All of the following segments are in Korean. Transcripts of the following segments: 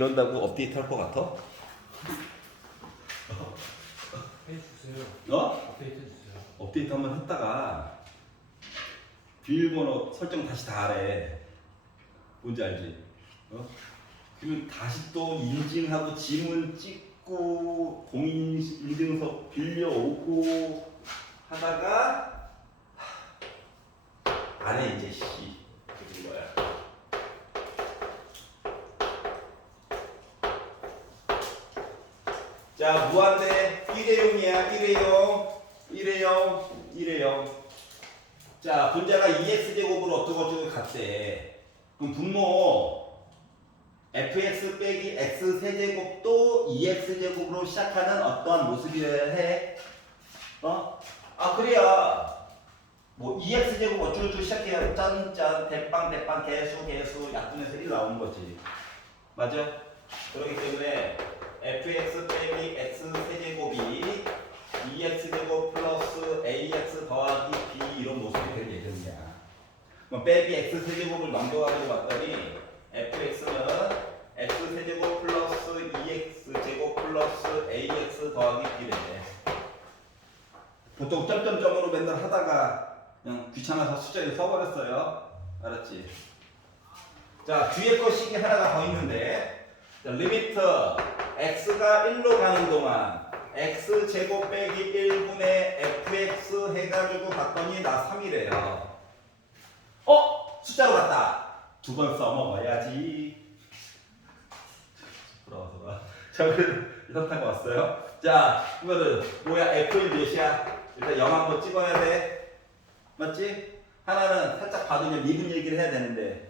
이런다고 업데이트 할 것 같아? 해주세요. 업데이트 해주세요. 업데이트 한번 했다가 비밀번호 설정 다시 다 하래. 뭔지 알지? 그리고 다시 또 인증하고 지문 찍고 공인인증서 빌려오고 하다가 안 해 이제 씨. 그런 거야. 자, 무한대 일회용이야. 일회용. 자, 분자가 2x제곱으로 어쩌고저쩌고 같대. 그럼 분모 fx 빼기 x 세제곱도 2x제곱으로 시작하는 어떠한 모습이어야 해. 그래야 뭐 2x제곱 어쩌고저쩌고 시작해야 짠짠 대빵 개수 약분해서 1 나오는 거지. 맞아? 그렇기 때문에 fx 빼기 x 세제곱이 2x제곱 플러스 ax 더하기 b 이런 모습이 될 예정이야. 그럼 빼기 x 세제곱을 만들어가지고 봤더니 fx는 x 세제곱 플러스 2x제곱 플러스 ax 더하기 b래. 보통 점점점으로 맨날 하다가 그냥 귀찮아서 숫자를 써버렸어요. 알았지? 자, 뒤에 거 식이 하나가 더 있는데, 자, 리미트 x가 1로 가는 동안 x제곱 빼기 1분의 fx 해가지고 봤더니 나 3이래요. 숫자로 갔다. 두 번 써먹어야지. 돌아와서. 자, 그래도 현타가 왔어요. 자, 이거는 뭐야? f는 몇이야? 일단 0 한번 찍어야 돼. 맞지? 하나는 살짝 봐두면 미분 얘기를 해야 되는데,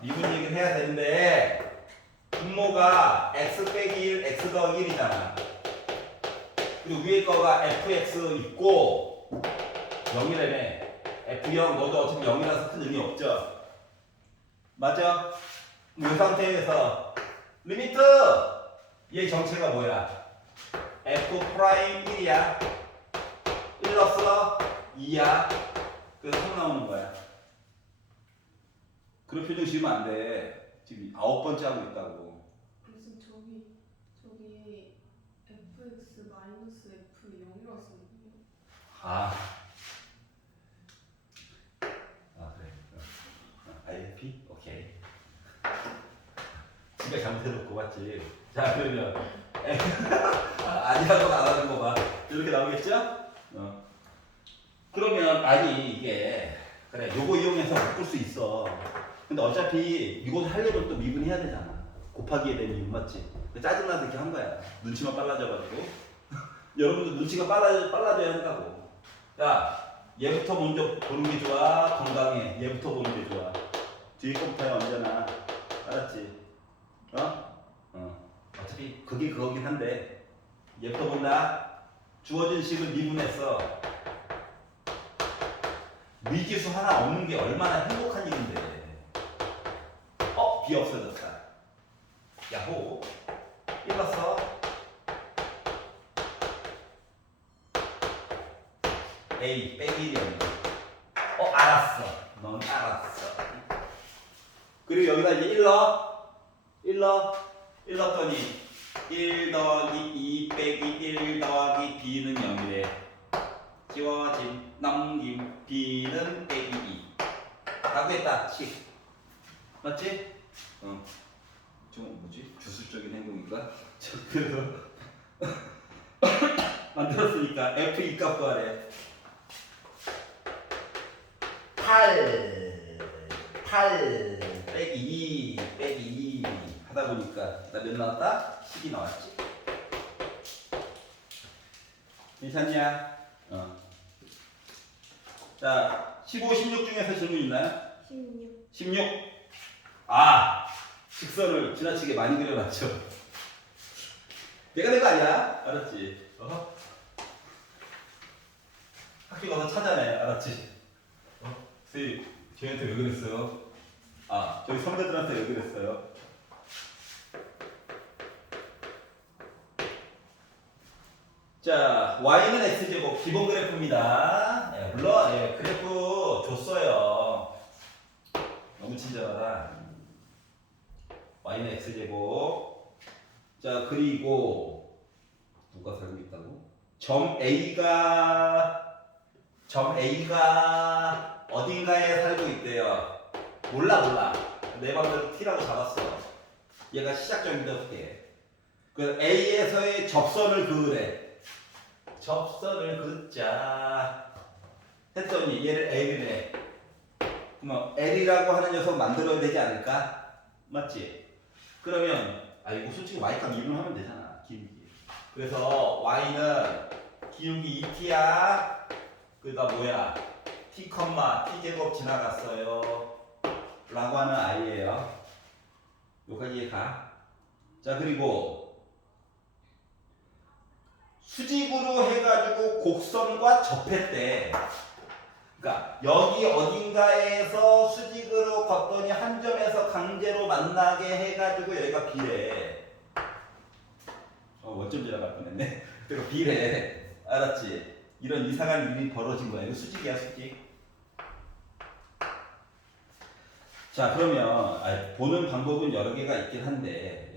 미분 얘기를 해야 되는데, 분모가 x 빼기 1, x 더하기 1이잖아. 그리고 위에 거가 fx 있고 0이라며. f0 너도 어차피 0이라서 큰 의미 없죠. 맞아? 이 상태에서 리미트 얘 정체가 뭐야? f 프라임 1이야. 1 넣었어 2야. 그래서 3 나오는 거야. 그런 표정 지으면 안 돼. 지금 9번째 하고 있다고. 무슨 저기 fx 마이너스 f 0이라고 쓰는데요? 그래. IFP? 오케이. 지가 잘못해놓고 맞지. 자, 그러면 아니라고 안 하는 거 봐. 이렇게 나오겠죠? 그러면 아니 이게 그래 요거 이용해서 바꿀 수 있어. 근데 어차피 이거 하려면 또 미분해야 되잖아. 곱하기에 대한 이유 맞지? 짜증나서 이렇게 한 거야. 눈치만 빨라져가지고. 여러분도 눈치가 빨라져야 한다고. 야, 얘부터 먼저 보는 게 좋아? 건강해. 얘부터 보는 게 좋아. 뒤에 거부터야 언제나. 알았지? 어차피 그게 그거긴 한데 얘부터 본다. 주어진 식을 미분했어. 미지수 하나 없는 게 얼마나 행복한 일인데. B 없어졌다. 야호. 1 넣었어. A 빼기 1이었네. 알았어. 넌 알았어. 그리고 여기다 이제 1 넣었더니 1 더하기 2 빼기 1 더하기 b는 0이래. 지워진 넘김 b는 빼기 2. 다 구했다. 식. 맞지? 좀 뭐지? 주술적인 행동인가? 그래서 만들었으니까 f2 값 구하래. 8 빼기 2 하다 보니까 나 몇 나왔다? 10이 나왔지. 괜찮냐? 자, 15, 16 중에서 질문 있나요? 16. 직선을 지나치게 많이 그려놨죠. 내가 낸 거 아니야. 알았지? 학교 가서 찾아내. 알았지? 선생님, 저희한테 왜 그랬어요? 저희 선배들한테 왜 그랬어요? 자, y는 x제곱 기본 그래프입니다. 물론 그래프 줬어요. 너무 친절하다. y는 x제곱. 자, 그리고 누가 살고 있다고? 점 A가 어딘가에 살고 있대요. 몰라. 내 맘대로 t라고 잡았어. 얘가 시작점인데 어떻게? 그 A에서의 접선을 그으래. 접선을 긋자. 했더니 얘를 L을 해. 그럼 L이라고 하는 녀석 만들어야 되지 않을까? 맞지? 그러면 이거 솔직히 y값 이용하면 되잖아. 기울기. 그래서 y는 기울기 2t야. 그다 뭐야? t, t제곱 지나갔어요. 라고 하는 i예요. 여기까지 이해가? 자, 그리고 수직으로 해가지고 곡선과 접했대. 그러니까 여기 어딘가에서 수직으로 걷더니 한 점에서 강제로 만나게 해가지고 여기가 B래. 원점 지나갈 뻔했네. 그리고 B래. 알았지? 이런 이상한 일이 벌어진 거야. 이거 수직이야, 수직. 자, 그러면 보는 방법은 여러 개가 있긴 한데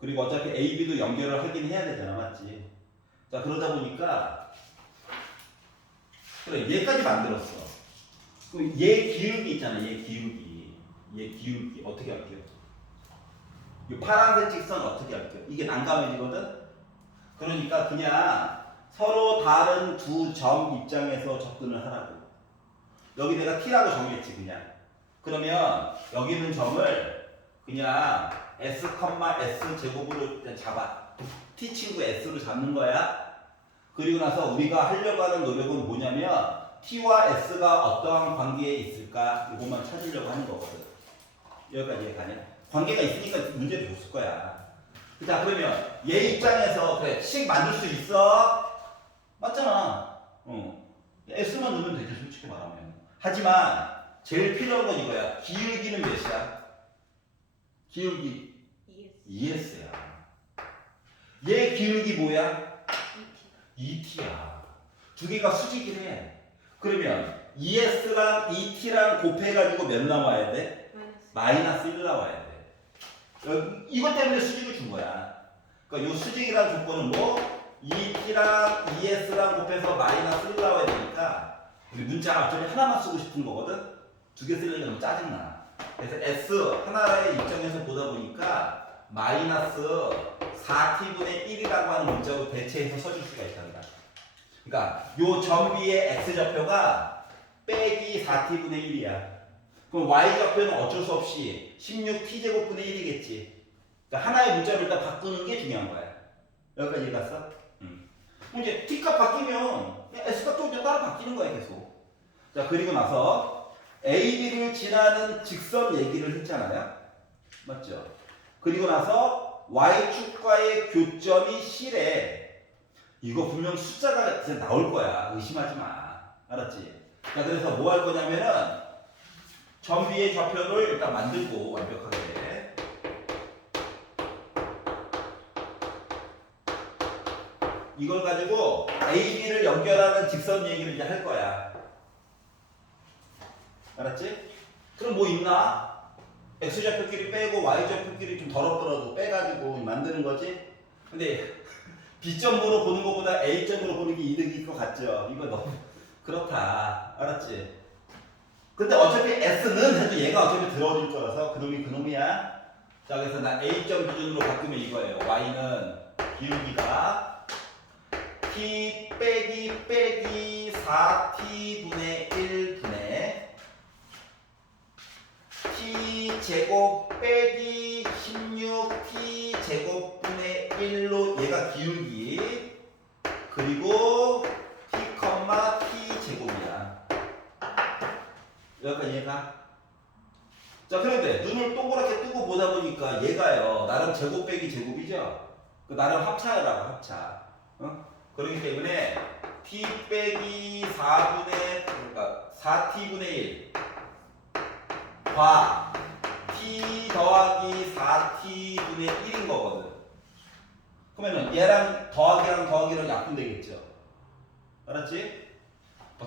그리고 어차피 A, B도 연결을 하긴 해야 되잖아, 맞지? 자, 그러다 보니까 그래, 얘까지 만들었어. 그럼 얘 기울기 있잖아, 얘 기울기 어떻게 할게요? 이 파란색 직선 어떻게 할게요? 이게 난감해지거든? 그러니까 그냥 서로 다른 두 점 입장에서 접근을 하라고. 여기 내가 t라고 정했지, 그냥. 그러면 여기 있는 점을 그냥 s, s 제곱으로 그냥 잡아. t 친구 s로 잡는 거야. 그리고 나서 우리가 하려고 하는 노력은 뭐냐면 t와 s가 어떠한 관계에 있을까 이것만 찾으려고 하는 거거든. 여기까지 이해가냐? 관계가 있으니까 문제를 줬을 거야. 자, 그러면 얘 입장에서 그래 식 만들 수 있어? 맞잖아. s만 넣으면 되지, 솔직히 말하면. 하지만 제일 필요한 건 이거야. 기울기는 몇이야? 기울기 2s야. 얘 기울기 뭐야? 2t야. 두 개가 수직이래. 그러면 2s랑 2t랑 곱해가지고 몇 나와야 돼? 마이너스 1 나와야 돼. 이것 때문에 수직을 준 거야. 그러니까 이 수직이라는 조건은 뭐? 2t랑 2s랑 곱해서 마이너스 1 나와야 되니까 우리 문자 어차피 하나만 쓰고 싶은 거거든? 두 개 쓰려니까 너무 짜증나. 그래서 s 하나의 입장에서 보다 보니까 마이너스 4t분의 1이라고 하는 문자로 대체해서 써줄 수가 있단다. 그러니까 요 점비의 x좌표가 빼기 4t분의 1이야. 그럼 y좌표는 어쩔 수 없이 16t제곱분의 1이겠지. 그러니까 하나의 문자를 일단 바꾸는 게 중요한 거야. 여기까지 이해 갔어? 그럼 이제 t값 바뀌면 s값도 이제 따라 바뀌는 거야, 계속. 자, 그리고 나서 AB를 지나는 직선 얘기를 했잖아요. 맞죠? 그리고 나서 y축과의 교점이 C래. 이거 분명 숫자가 나올 거야. 의심하지 마. 알았지? 자, 그래서 뭐 할 거냐면은 점 B의 좌표를 일단 만들고 완벽하게. 이걸 가지고 AB를 연결하는 직선 얘기를 이제 할 거야. 알았지? 그럼 뭐 있나? X좌표끼리 빼고 Y좌표끼리 좀 더럽더라도 빼가지고 만드는 거지? 근데 B점으로 보는 것보다 A점으로 보는 게 이득일 것 같죠? 이거 너무 그렇다. 알았지? 근데 어차피 S는 해도 얘가 어차피 들어줄 거라서 그놈이 그놈이야. 자, 그래서 나 A점 기준으로 바꾸면 이거예요. Y는 기울기가 T 빼기 4T분의 1분의 T제곱 빼기 16T제곱분의 1로 얘가 기울기. 그리고 T, T제곱이야. 여기까지 얘가. 자, 그런데 눈을 동그랗게 뜨고 보다 보니까 얘가요, 나름 제곱 빼기 제곱이죠? 나름 합차라고, 합차. 그렇기 때문에 t 빼기 4분의, 그러니까 4t분의 1 과 t 더하기 4t분의 1인 거거든. 그러면은 얘랑 더하기랑 약분되겠죠. 알았지?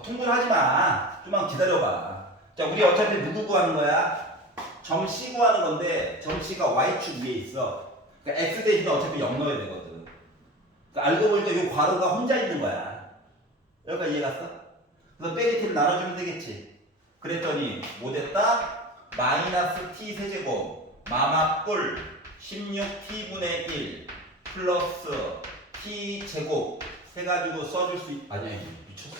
통분하지 마. 좀만 기다려봐. 자, 우리 어차피 누구 구하는 거야? 점 C 구하는 건데 점 C가 Y축 위에 있어. 그러니까 X 대신에 어차피 0 넣어야 되거든. 그러니까 알고 보니까 이 괄호가 혼자 있는 거야. 여기까지 이해 갔어? 그래서 빼기 t를 나눠주면 되겠지. 그랬더니 뭐 됐다? 마이너스 t 세제곱 마마뿔 16t분의 1 플러스 t 제곱 해가지고 써줄 수 아니야 미쳤어.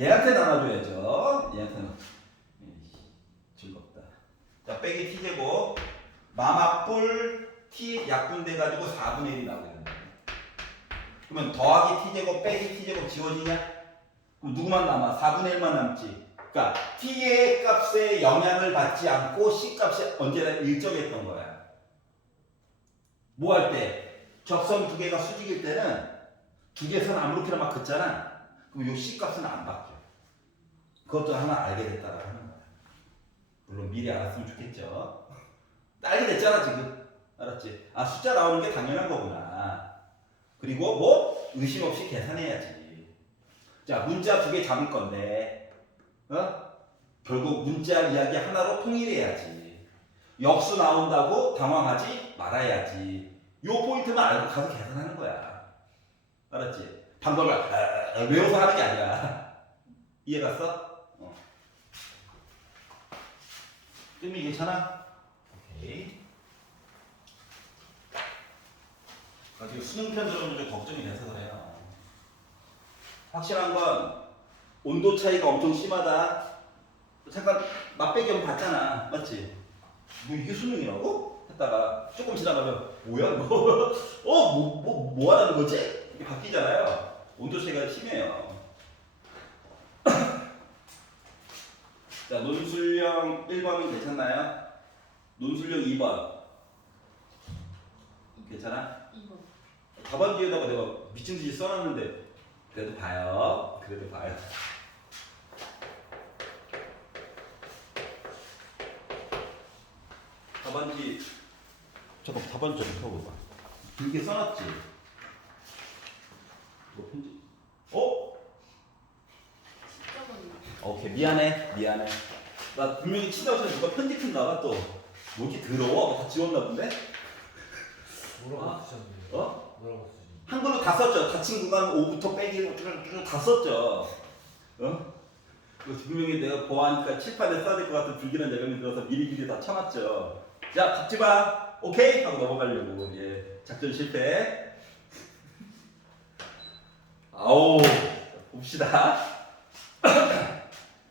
얘한테 나눠줘야죠. 얘한테는 즐겁다. 자 빼기 t 제곱 마마뿔 t 약분돼가지고 4분의 1이 나오게 된다. 그러면 더하기 t 제곱 빼기 t 제곱 지워지냐? 그럼 누구만 남아? 4분의 1만 남지. 그러니까 t의 값에 영향을 받지 않고 c 값이 언제나 일정했던 거야. 뭐 할 때? 접선 두 개가 수직일 때는 두 개 선 아무렇게나 막 긋잖아. 그럼 요 c 값은 안 바뀌어. 그것도 하나 알게 됐다라고 하는 거야. 물론 미리 알았으면 좋겠죠. 알게 됐잖아 지금. 알았지? 아 숫자 나오는 게 당연한 거구나. 그리고 뭐 의심 없이 계산해야지. 자 문자 두 개 잡을 건데 결국 문자 이야기 하나로 통일해야지. 역수 나온다고 당황하지 말아야지. 요 포인트만 알고 가서 계산하는 거야. 알았지? 방법을 외워서 하는 게 아니라. 이해 갔어? 뜸이 괜찮아? 오케이. 지금 수능 편들어오면 좀 걱정이 돼서 그래요. 확실한 건 온도 차이가 엄청 심하다. 잠깐 맛배기 한번 봤잖아. 맞지? 뭐 이게 수능이라고? 했다가 조금 지나가면 뭐야 뭐? 뭐 하라는 거지? 이게 바뀌잖아요. 온도 차이가 심해요. 자 논술형 1번은 괜찮나요? 논술형 2번 괜찮아? 2번. 답안 뒤에다가 내가 미친 듯이 써놨는데 그래도 봐요. 그래도 봐요. 답안지 잠깐 답안지 좀 펴봐봐. 길게 써놨지. 이거 편지. 오케이 미안해. 나 분명히 치다 없이 누가 편집했나봐 또. 뭐 이렇게 더러워? 다 지웠나 본데? 뭐라고 쓰셨는데? 뭐라고 쓰셨는데? 한글로 다 썼죠. 닫힌 구간 5부터 빼기 쭉 다 썼죠. 이거 분명히 내가 보아하니까 칠판에 써야 될 것 같은 불길한 예감이 들어서 미리 다 쳐놨죠. 자, 답지 마. 오케이 하고 넘어가려고. 예, 작전 실패. 아우, 봅시다.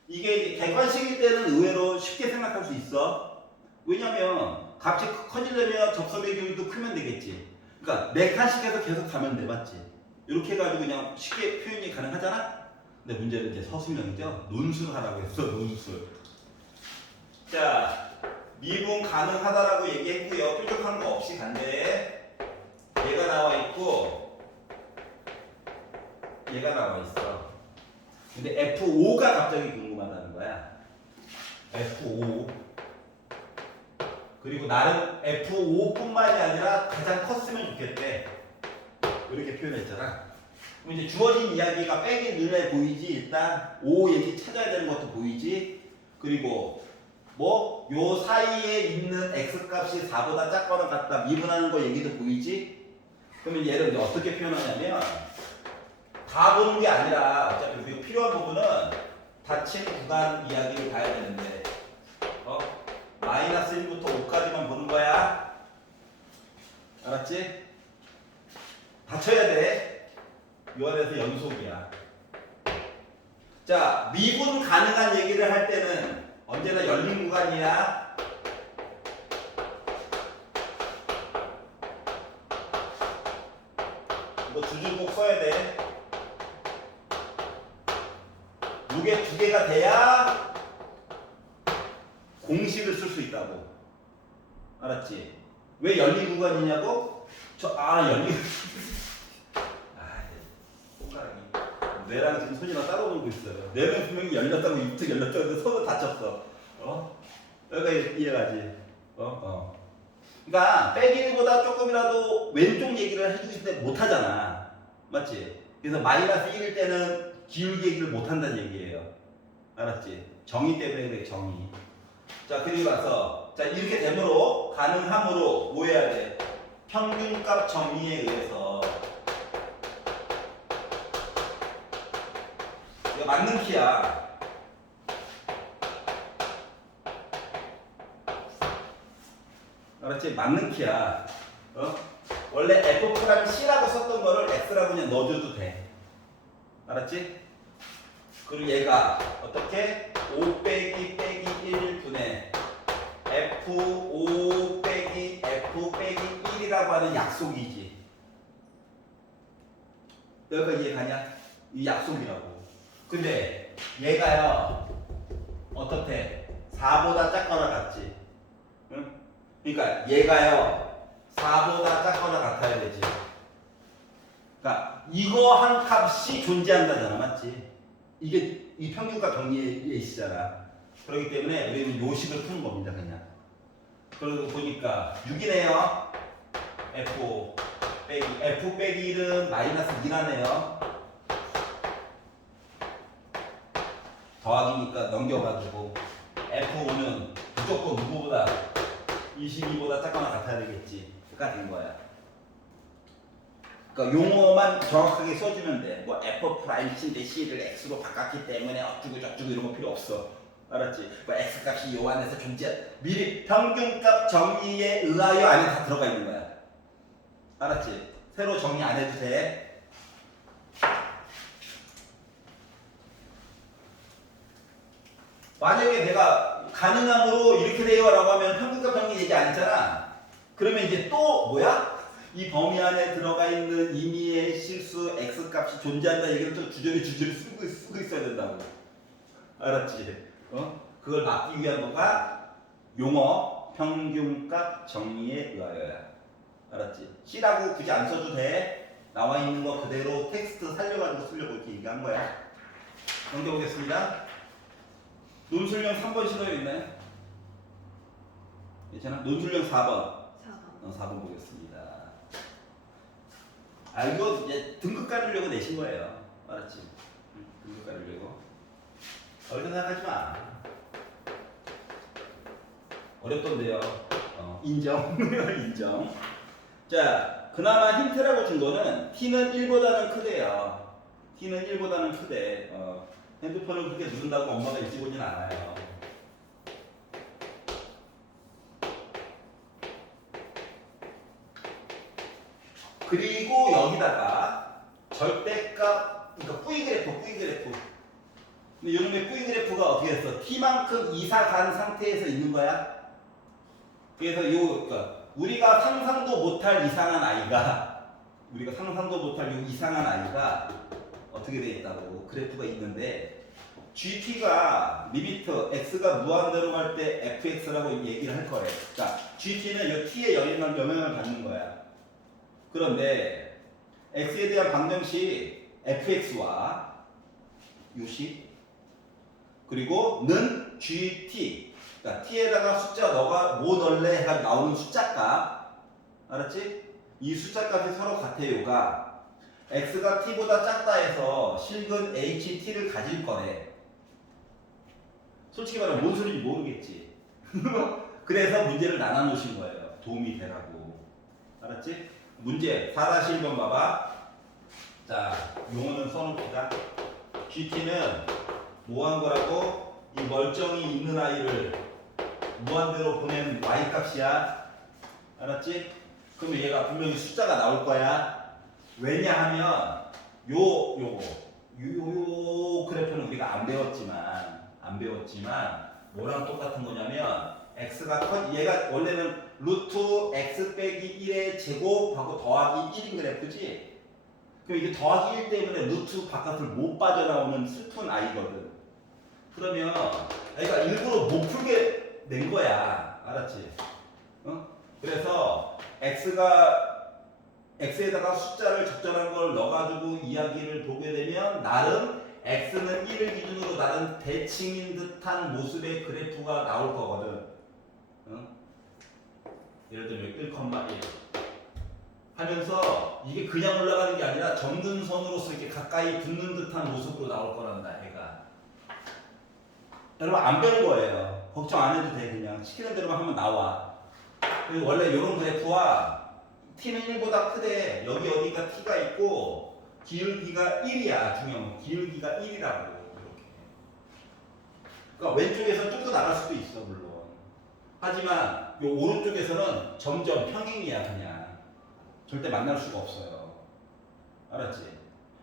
이게 객관식일 때는 의외로 쉽게 생각할 수 있어. 왜냐면 값이 커지려면 접선의 교율도 크면 되겠지. 그러니까 네 칸씩해서 계속 가면 돼, 맞지? 이렇게 해가지고 그냥 쉽게 표현이 가능하잖아. 근데 문제는 이제 서술형이죠. 논술 하라고 했어, 논술. 자, 미분 가능하다라고 얘기했고요. 뾰족한 거 없이 간대. 얘가 나와 있고, 얘가 나와 있어. 근데 F5가 갑자기 궁금하다는 거야. F5. 그리고 나는 F5뿐만이 아니라 가장 컸으면 좋겠대. 이렇게 표현했잖아. 그럼 이제 주어진 이야기가 빼기 눈에 보이지. 일단 5 얘기 찾아야 되는 것도 보이지. 그리고 뭐 요 사이에 있는 x 값이 4보다 작거나 같다 미분하는 거 얘기도 보이지. 그러면 얘를 이제 어떻게 표현하냐면 다 보는 게 아니라 어차피 우리가 필요한 부분은 닫힌 구간 이야기를 봐야 되는데 마이너스 1부터 5까지만 보는 거야. 알았지? 닫혀야 돼. 요 안에서 연속이야. 자, 미분 가능한 얘기를 할 때는 언제나 열린 구간이야. 이거 두 줄 꼭 써야 돼. 요게 두 개가 돼야 공식을 쓸 수 있다고. 알았지? 왜 열린 구간이냐고? 열린 손가락이 뇌랑 지금 손이랑 따로 놀고 있어요. 뇌는 분명히 열렸다고 입도 열렸다고 해서 손은 다쳤어. 여기가 이해가지? 그러니까 빼기보다 조금이라도 왼쪽 얘기를 해주고 싶을 때 못하잖아. 맞지? 그래서 마이너스 1일 때는 기울기 얘기를 못한다는 얘기예요. 알았지? 정의 때문에 그래, 정의. 자, 그리고 나서 자 이렇게 되므로 가능하므로 뭐 해야 돼? 평균값 정의에 의해서 이거 맞는 키야. 알았지? 맞는 키야. 원래 F''C라고 썼던 거를 X라고 그냥 넣어줘도 돼. 알았지? 그리고 얘가 어떻게? 5 빼기 1 분의 F5 빼기 F 빼기 1이라고 하는 약속이지. 여기가 이해가냐? 이 약속이라고. 근데 얘가요 어떻대? 4보다 작거나 같지? 응? 그러니까 얘가요 4보다 작거나 같아야 되지. 그러니까 이거 한 값이 존재한다잖아, 맞지? 이게 이 평균값 정리의 예시잖아. 그렇기 때문에 우리는 요식을 푸는 겁니다, 그냥. 그리고 보니까 6이네요. F 빼기 1은 마이너스 2라네요. 더하기니까 넘겨가지고 F5는 무조건 누구보다 22보다 작거나 같아야 되겠지. 그러니까 된 거야. 그러니까 용어만 정확하게 써주면 돼. 뭐 F'C인데 C를 X로 바꿨기 때문에 어쩌고 저쩌고 이런 거 필요 없어. 알았지? 뭐 X값이 요 안에서 존재 미리 평균값 정의에 의하여 안에 다 들어가 있는 거야. 알았지? 새로 정의 안 해도 돼. 만약에 내가 가능함으로 이렇게 돼요 라고 하면 평균값 정의 얘기 안 했잖아. 그러면 이제 또 뭐야? 이 범위 안에 들어가 있는 임의의 실수 X값이 존재한다 얘기를 또 주저리 쓰고 있어야 된다고. 알았지? 그걸 막기 위한 거가 용어 평균값 정의에 의하여야. 알았지? C라고 굳이 안 써도 돼. 나와 있는 거 그대로 텍스트 살려가지고 쓰려고 이렇게 얘기한 거야. 넘겨보겠습니다. 논술형 3번 실어여 있나요? 괜찮아? 논술형 4번. 4번 보겠습니다. 아 이거 이제 등급 가르려고 내신 거예요. 알았지? 등급 가르려고. 어렵게 생각하지 마. 어렵던데요. 인정. 인정. 자, 그나마 힌트라고 준 거는 T는 1보다는 크대요. T는 1보다는 크대. 핸드폰을 그렇게 누른다고 엄마가 일찍 오진 않아요. 그리고 여기다가 절대값, 그러니까 V 그래프. 근데 요즘에 V 그래프가 어떻게 했어? T만큼 이사 간 상태에서 있는 거야. 그래서 그러니까 우리가 상상도 못할 이상한 아이가 어떻게 돼 있다고 그래프가 있는데 GT가 리미트 x가 무한대로 갈 때 fx라고 얘기를 할 거예요. 자, GT는 이 t의 영향을 받는 거야. 그런데 x에 대한 방정식 fx와 요식 그리고 는 gt 그러니까 t에다가 숫자 너가 뭐 넣을래 해가 나오는 숫자값 알았지? 이 숫자값이 서로 같아요가 x가 t보다 작다 해서 실근 ht를 가질 거래. 솔직히 말하면 뭔 소리인지 모르겠지. 그래서 문제를 나눠 놓으신 거예요. 도움이 되라고. 알았지? 문제 4-1번 봐봐. 자, 용어는 써놓읍시다. GT는 뭐 한 거라고? 이 멀쩡히 있는 아이를 무한대로 보낸 y값이야. 알았지? 그럼 얘가 분명히 숫자가 나올 거야. 왜냐하면 요 그래프는 우리가 안 배웠지만 뭐랑 똑같은 거냐면 x가 얘가 원래는 루트 x 빼기 1의 제곱하고 더하기 1인 그래프지. 그럼 이게 더하기 1 때문에 루트 바깥을 못 빠져나오는 슬픈 아이거든. 그러면 그러니까 일부러 못 풀게 낸 거야. 알았지? 그래서 x에다가 숫자를 적절한 걸 넣어가지고 이야기를 보게 되면 나름 x는 1을 기준으로 나름 대칭인 듯한 모습의 그래프가 나올 거거든. 예를 들면 1,1 하면서 이게 그냥 올라가는 게 아니라 점근선으로서 이렇게 가까이 붙는 듯한 모습으로 나올 거란다. 얘가. 여러분 안 배운 거예요. 걱정 안 해도 돼. 그냥 시키는 대로만 하면 나와. 그리고 원래 이런 그래프와 t는 1보다 크대. 여기 어디가 t가 있고 기울기가 1이야. 중요한 건 기울기가 1이라고. 이렇게. 그러니까 왼쪽에서 좀 더 나갈 수도 있어 물론. 하지만 요 오른쪽에서는 점점 평행이야. 그냥 절대 만날 수가 없어요. 알았지?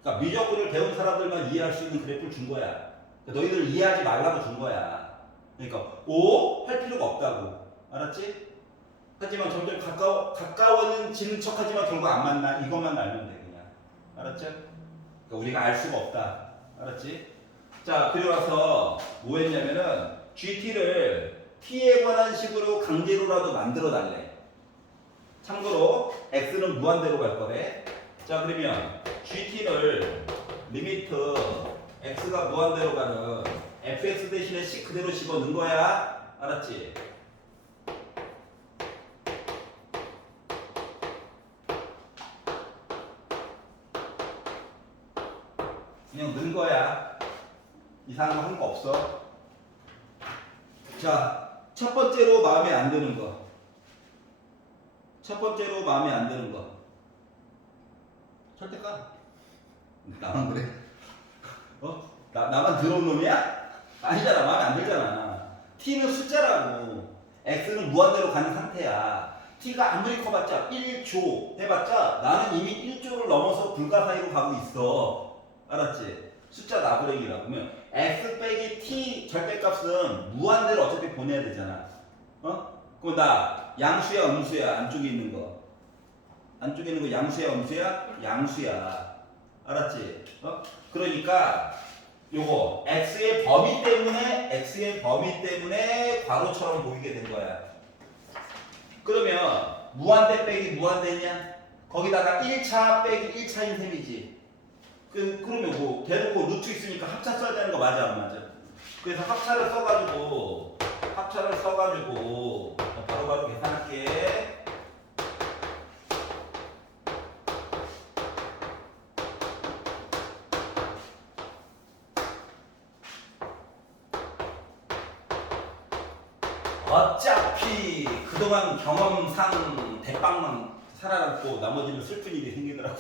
그러니까 미적분을 배운 사람들만 이해할 수 있는 그래프를 준 거야. 그러니까 너희들 이해하지 말라고 준 거야. 그러니까 오 할 필요가 없다고. 알았지? 하지만 점점 가까워지는 척하지만 결국 안 만나. 이것만 알면 돼 그냥. 알았죠? 그러니까 우리가 알 수가 없다. 알았지? 자 그리고 나서 뭐 했냐면은 GT를 T에 관한 식으로 강제로라도 만들어 달래. 참고로 X는 무한대로 갈 거래. 자 그러면 GT를 리미트 X가 무한대로 가는 fx 대신에 c 그대로 집어넣은 거야. 알았지? 그냥 넣은 거야. 이상한 거 한 거 없어. 자, 첫 번째로 마음에 안 드는 거. 첫 번째로 마음에 안 드는 거. 절대 까. 나만 그래? 나만 더러운 놈이야? 아니잖아. 마음에 안 들잖아. t는 숫자라고. x는 무한대로 가는 상태야. t가 아무리 커봤자 1조 해봤자 나는 이미 1조를 넘어서 불가사의로 가고 있어. 알았지? 숫자 나부랭이라고. 그러면 x 빼기 t 절대값은 무한대로 어차피 보내야 되잖아. 그럼 나 양수야 음수야? 안쪽에 있는 거. 안쪽에 있는 거 양수야 음수야? 양수야. 알았지? 그러니까 요거 x의 범위 때문에 괄호처럼 보이게 된 거야. 그러면 무한대 빼기 무한대냐? 거기다가 1차 빼기 1차인 셈이지. 그러면 뭐 대놓고 루트 있으니까 합차 써야 되는 거 맞아 안 맞아? 그래서 합차를 써가지고 바로바로 계산할게. 어차피 그동안 경험상 대빵만 살아남고 나머지는 슬픈 일이 생기더라고.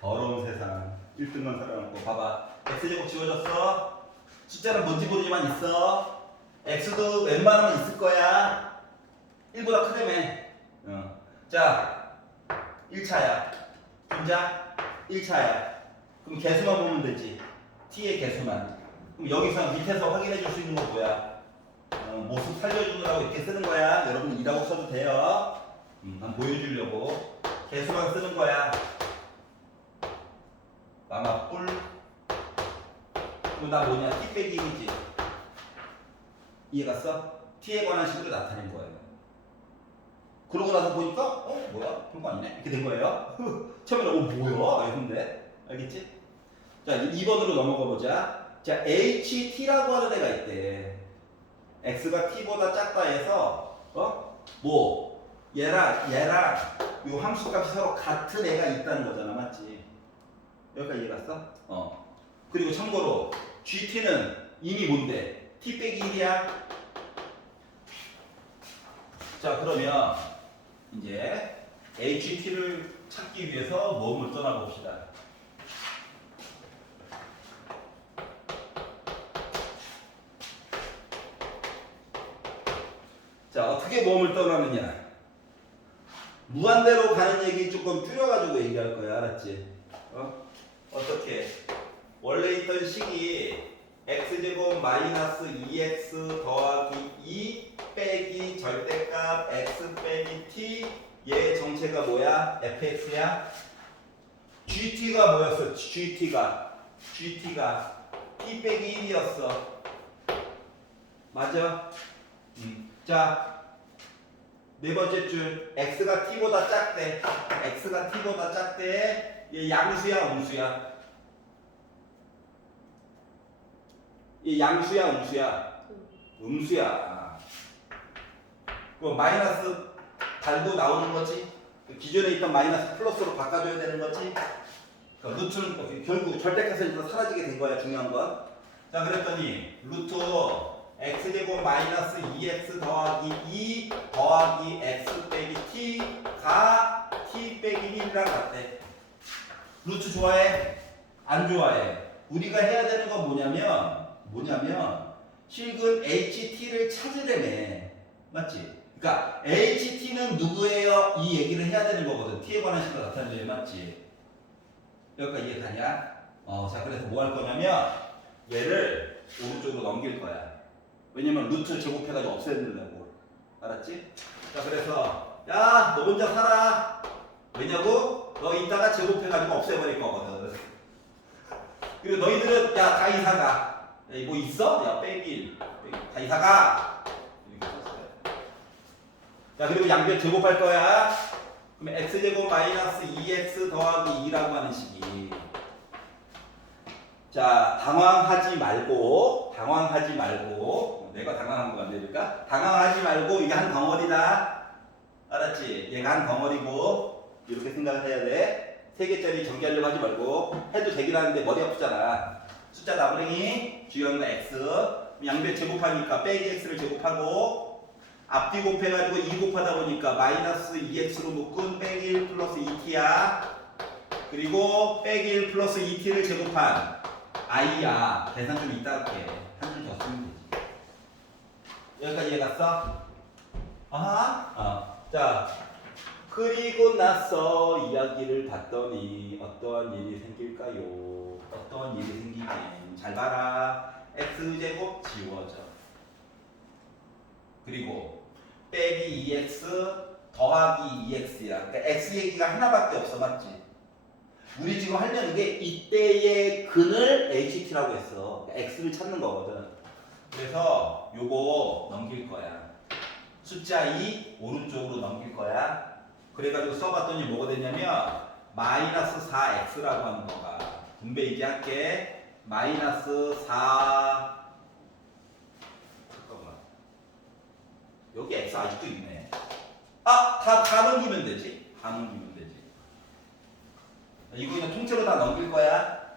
더러운 세상. 1등만 살아남고. 봐봐. x제곱 지워졌어. 숫자는 뭔지 모르지만 있어. x도 웬만하면 있을 거야. 1보다 크다며. 자 1차야. 분자 1차야. 그럼 개수만 보면 되지. t의 개수만. 그럼 여기서 밑에서 확인해 줄 수 있는 거 뭐야? 모습 살려주느라고 이렇게 쓰는 거야. 여러분 이라고 써도 돼요. 난 보여주려고. 개수만 쓰는 거야. 마마뿔. 그럼 나 뭐냐? t 빼기 1이지. 이해갔어? t에 관한 식으로 나타낸 거예요. 그러고 나서 보니까 뭐야? 별거 아니네? 이렇게 된 거예요. 처음에는 뭐야? 이런데 알겠지? 자 2번으로 넘어가 보자. 자 ht라고 하는 애가 있대. x가 t보다 작다 해서 뭐 얘랑 요 함수값이 서로 같은 애가 있다는 거잖아. 맞지? 여기까지 이해갔어? 그리고 참고로 gt는 이미 뭔데? t 빼기 1이야. 자 그러면 이제 ht를 찾기 위해서 모음을 떠나봅시다. 자 어떻게 모음을 떠나느냐? 무한대로 가는 얘기 조금 줄여가지고 얘기할 거야. 알았지? 어떻게? 원래 있던 식이 x제곱 마이너스 2x 더하기 2 빼기 절대값 x 빼기 t 얘의 정체가 뭐야? fx야? gt가 뭐였어? gt가 t 빼기 1이었어. 맞아? 자, 네 번째 줄 x가 t보다 작대. 얘 양수야 음수야? 얘 양수야 음수야? 음수야. 그럼 마이너스 달고 나오는 거지? 기존에 있던 마이너스 플러스로 바꿔줘야 되는 거지? 그러니까 루트는 결국 절대값에서 사라지게 된 거야. 중요한 건. 자 그랬더니 루트 x제곱 마이너스 2x 더하기 2 더하기 x 빼기 t가 t 빼기 1이랑 같대. 루트 좋아해? 안 좋아해? 우리가 해야 되는 건 뭐냐면 실근 ht를 찾으려면 맞지? 그러니까 ht는 누구예요? 이 얘기를 해야 되는 거거든. t에 관한 식으로 나타내려면 맞지? 여기까지 이해가냐? 자 그래서 뭐 할 거냐면 얘를 오른쪽으로 넘길 거야. 왜냐면 루트 제곱해가지고 없애려고. 알았지? 자 그래서 야 너 혼자 살아. 왜냐고? 너 이따가 제곱해가지고 없애버릴 거거든. 그리고 너희들은 야 다 이사가. 야, 뭐 있어? 야 빼기 다 이사가. 이렇게 썼어요. 자 그리고 양변 제곱할 거야. 그럼 x제곱 마이너스 2x 더하기 2라고 하는 식이. 자 당황하지 말고 내가 당황한 거 안 되니까 당황하지 말고 이게 한 덩어리다. 알았지? 얘가 한 덩어리고 이렇게 생각을 해야 돼. 3개짜리 전개하려고 하지 말고 해도 되긴 하는데 머리 아프잖아. 숫자 나부랭이 주요한 거 x 양변 제곱하니까 빼기 x를 제곱하고 앞뒤 곱해가지고 2 곱하다 보니까 마이너스 2x로 묶은 빼기 1 플러스 2t야. 그리고 빼기 1 플러스 2t를 제곱한 i야. 계산 좀 이따 할게. 한 줄 더 쓰면 되지. 여기까지 이해갔어? 자 그리고 나서 이야기를 봤더니 어떠한 일이 생길까요? 어떠한 일이 생기긴 잘 봐라. x제곱 지워져. 그리고 빼기 2x 더하기 2x야. 그러니까 x 얘기가 하나밖에 없어. 맞지? 우리 지금 하려는 게 이때의 근을 ht라고 했어. 그러니까 x를 찾는 거거든. 그래서 요거 넘길 거야. 숫자 2 오른쪽으로 넘길 거야. 그래가지고 써봤더니 뭐가 되냐면 마이너스 4x라고 하는 거가 분배 이제 할게. 마이너스 4 잠깐만 여기 x 아직도 있네. 다 넘기면 되지. 다 넘기면 되지. 이거 그냥 통째로 다 넘길 거야.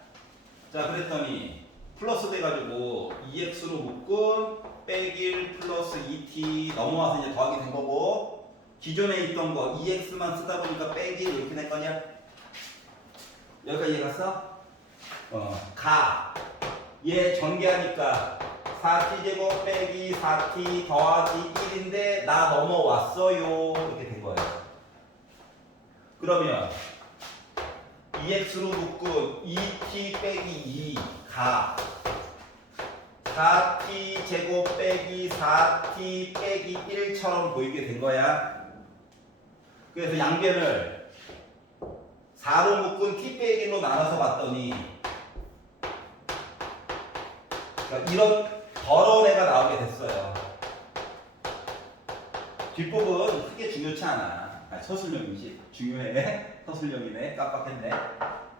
자 그랬더니 플러스 돼가지고 2x로 묶은 빼기 1 플러스 2t 넘어와서 이제 더하게 된 거고 기존에 있던 거 2x만 쓰다 보니까 빼기 이렇게 된 거냐? 여기까지 이해갔어? 얘 전개하니까 4t 제곱 빼기 4t 더하기 1인데 나 넘어왔어요. 이렇게 된 거예요. 그러면 2x로 묶은 2t 빼기 2가 4t 제곱 빼기 4t 빼기 1처럼 보이게 된 거야. 그래서 양변을 4로 묶은 t 빼기 1로 나눠서 봤더니 그러니까 이런 더러운 애가 나오게 됐어요. 뒷부분 크게 중요치 않아. 서술형이지. 중요해. 서술형이네. 깜빡했네.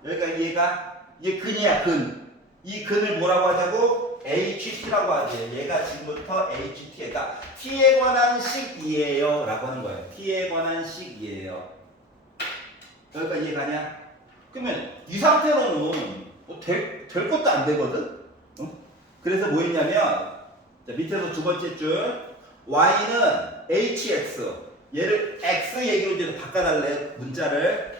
여기가 얘 근이야 근. 이 근을 뭐라고 하자고? HT라고 하지. 얘가 지금부터 HT. 그러니까 T에 관한 식이에요 라고 하는 거예요. T에 관한 식이에요. 여기까지 이해가냐? 그러면 이 상태로는 뭐 될 것도 안 되거든? 그래서 뭐 했냐면 자, 밑에서 두 번째 줄 y는 hx 얘를 x 얘기로 이제 바꿔달래 문자를.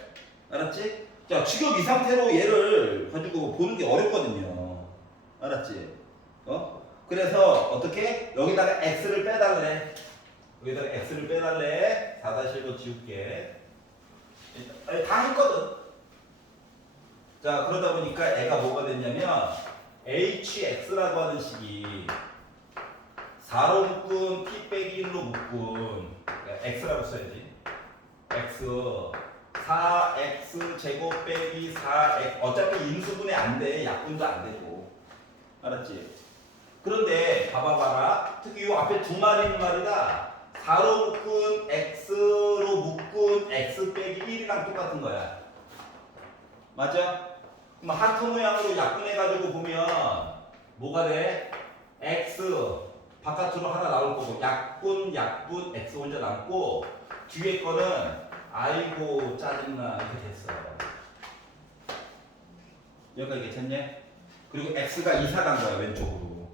알았지? 자 지금 이 상태로 얘를 가지고 보는 게 어렵거든요. 알았지? 그래서 어떻게? 여기다가 x를 빼달래. 여기다가 x를 빼달래. 4-1로 지울게. 다 했거든. 자 그러다 보니까 애가 뭐가 됐냐면 hx라고 하는 식이 4로 묶은 t 빼기 1로 묶은 그러니까 x라고 써야지. x 4x 제곱 빼기 4x 어차피 인수분해 안 돼. 약분도 안 되고. 알았지? 그런데 봐봐라. 특히 이 앞에 두 마리는 말이다. 4로 묶은 x로 묶은 x 빼기 1이랑 똑같은 거야. 맞아? 그럼 하트 모양으로 약분해가지고 보면 뭐가 돼? x 바깥으로 하나 나올 거고 약분 x 혼자 남고 뒤에 거는 아이고 짜증나 이렇게 됐어요. 여기가 괜찮냐? 그리고 x가 이사 간 거야 왼쪽으로.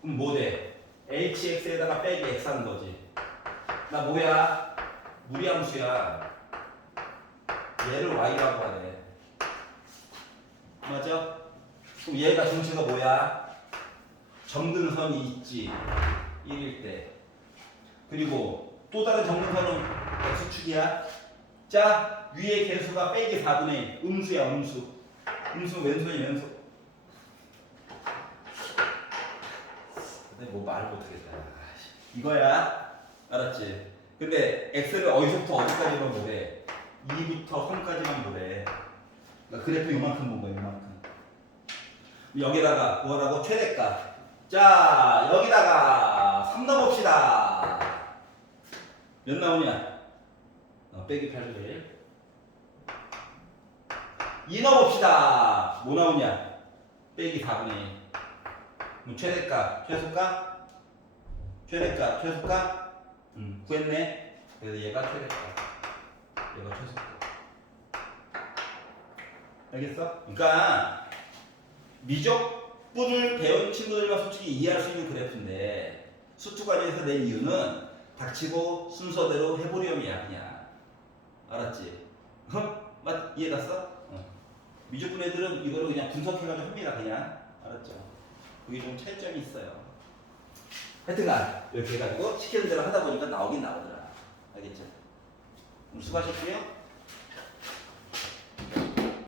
그럼 뭐 돼? hx에다가 빼기 x 하는 거지. 나 뭐야? 무리함수야. 얘를 y라고 하네. 맞아? 그럼 얘가 중체가 뭐야? 점근선이 있지. 1일 때. 그리고 또 다른 점근선은 x축이야. 자, 위의 개수가 빼기 4분의 1. 음수야, 음수. 음수 왼손이 왼손. 근데 뭐 말을 못하겠다. 이거야. 알았지? 근데 x를 어디서부터 어디까지만 보래? 2부터 3까지만 보래. 그러니까 그래프 요만큼 본 거야, 요만큼. 여기다가 뭐라고? 최대값. 자, 여기다가 3 넣어봅시다. 몇 나오냐? 빼기 8분의 1. 2 넣어봅시다. 뭐 나오냐? 빼기 4분의 1. 그럼 최대값, 최소값? 최대값, 최소값? 구했네. 그래서 얘가 최대값. 얘가 최소값. 알겠어? 그러니까 미적분을 배운 친구들만 솔직히 이해할 수 있는 그래프인데 수투 과정에서 낸 이유는 닥치고 순서대로 해보렴이야 그냥. 알았지? 맞? 이해 갔어? 미적분 애들은 이거를 그냥 분석해가지고 합니다 그냥. 알았죠? 그게 좀 차이점이 있어요. 하여튼간 이렇게 해가지고 시키는 대로 하다 보니까 나오긴 나오더라. 알겠죠? 수고하셨고요.